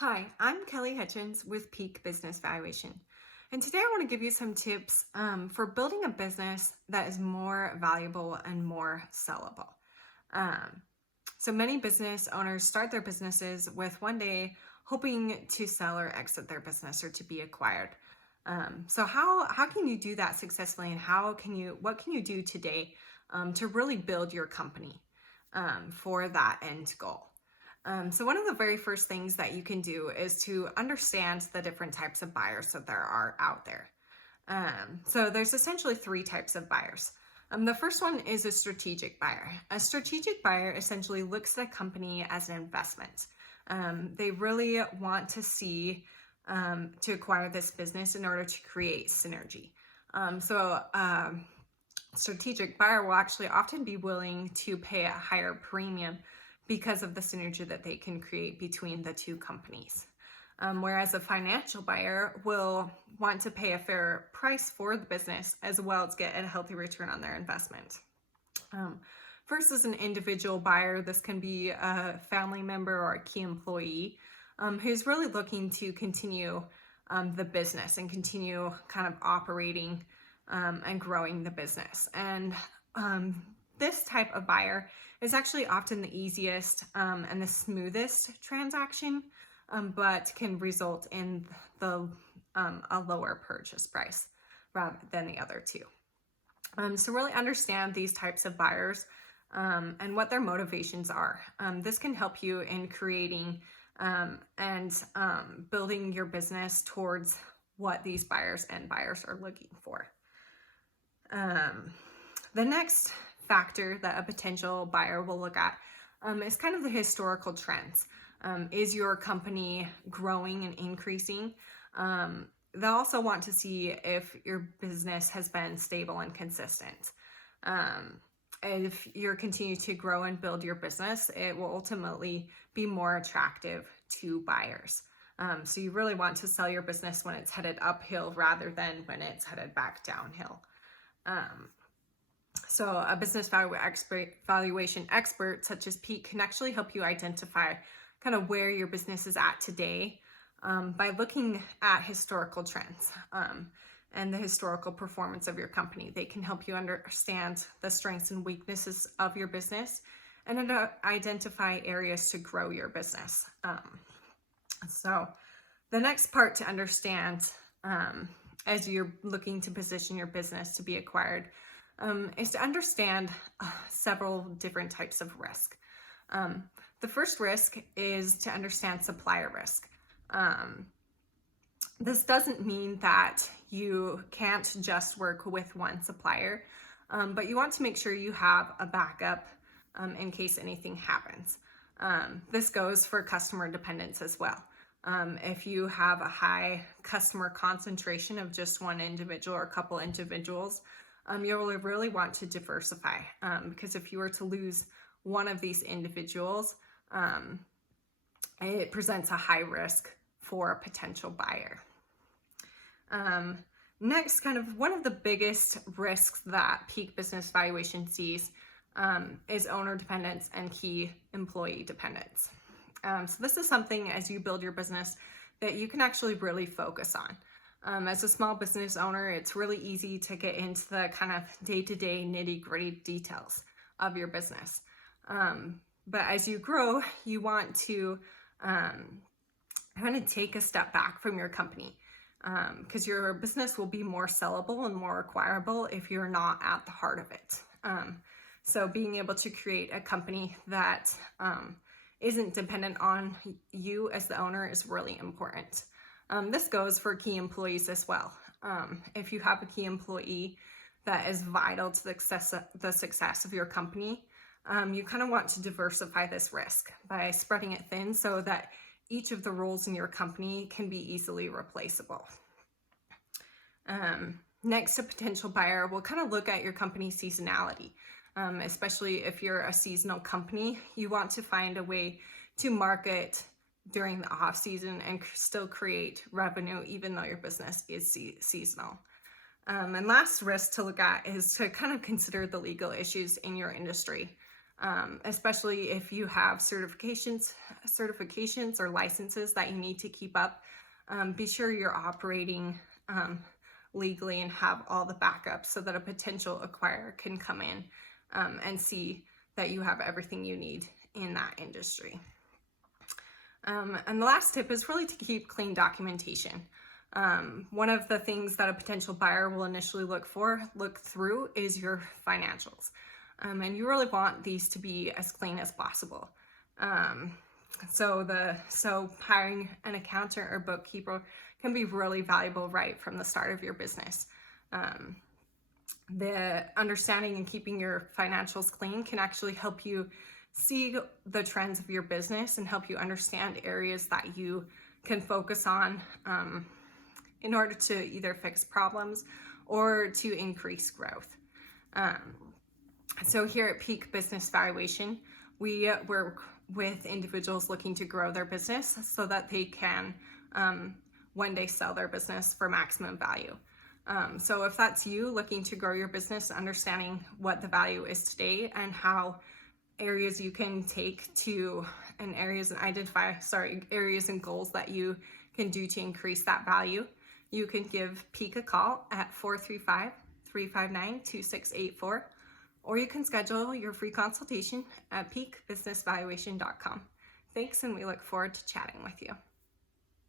Hi, I'm Kelly Hutchins with Peak Business Valuation. And today I want to give you some tips for building a business that is more valuable and more sellable. Um, so many business owners start their businesses with one day hoping to sell or exit their business or to be acquired. So how can you do that successfully, and what can you do today to really build your company for that end goal? So one of the very first things that you can do is to understand the different types of buyers that there are out there. So there's essentially three types of buyers. The first one is a strategic buyer. A strategic buyer essentially looks at a company as an investment. They really want to see to acquire this business in order to create synergy. Strategic buyer will actually often be willing to pay a higher premium because of the synergy that they can create between the two companies. Whereas a financial buyer will want to pay a fair price for the business as well as get a healthy return on their investment. Versus an individual buyer, this can be a family member or a key employee who's really looking to continue the business and continue kind of operating and growing the business. And this type of buyer is actually often the easiest and the smoothest transaction, but can result in a lower purchase price rather than the other two. So really understand these types of buyers and what their motivations are. This can help you in creating and building your business towards what these buyers are looking for. The next factor that a potential buyer will look at is kind of the historical trends. Is your company growing and increasing? They'll also want to see if your business has been stable and consistent. If you're continuing to grow and build your business, it will ultimately be more attractive to buyers. So you really want to sell your business when it's headed uphill rather than when it's headed back downhill. So a business valuation expert such as Pete can actually help you identify kind of where your business is at today by looking at historical trends and the historical performance of your company. They can help you understand the strengths and weaknesses of your business and identify areas to grow your business. So the next part to understand as you're looking to position your business to be acquired is to understand several different types of risk. The first risk is to understand supplier risk. This doesn't mean that you can't just work with one supplier, but you want to make sure you have a backup in case anything happens. This goes for customer dependence as well. If you have a high customer concentration of just one individual or a couple individuals, you'll really want to diversify because if you were to lose one of these individuals, it presents a high risk for a potential buyer. Next, kind of one of the biggest risks that Peak Business Valuation sees is owner dependence and key employee dependence. So this is something as you build your business that you can actually really focus on. As a small business owner, it's really easy to get into the kind of day-to-day nitty-gritty details of your business. But as you grow, you want to kind of take a step back from your company because your business will be more sellable and more acquirable if you're not at the heart of it. So being able to create a company that isn't dependent on you as the owner is really important. This goes for key employees as well. If you have a key employee that is vital to the success of your company, you kind of want to diversify this risk by spreading it thin so that each of the roles in your company can be easily replaceable. Next, a potential buyer will kind of look at your company's seasonality. Especially if you're a seasonal company, you want to find a way to market during the off season and still create revenue even though your business is seasonal. And last risk to look at is to kind of consider the legal issues in your industry. especially if you have certifications or licenses that you need to keep up. Be sure you're operating legally and have all the backups so that a potential acquirer can come in and see that you have everything you need in that industry. And the last tip is really to keep clean documentation. One of the things that a potential buyer will initially look through is your financials. And you really want these to be as clean as possible. So hiring an accountant or bookkeeper can be really valuable right from the start of your business. The understanding and keeping your financials clean can actually help you see the trends of your business and help you understand areas that you can focus on in order to either fix problems or to increase growth. So here at Peak Business Valuation, we work with individuals looking to grow their business so that they can one day sell their business for maximum value. So if that's you looking to grow your business, understanding what the value is today and how areas you can take to and areas and goals that you can do to increase that value, you can give Peak a call at 435-359-2684, or you can schedule your free consultation at peakbusinessvaluation.com. Thanks, and we look forward to chatting with you.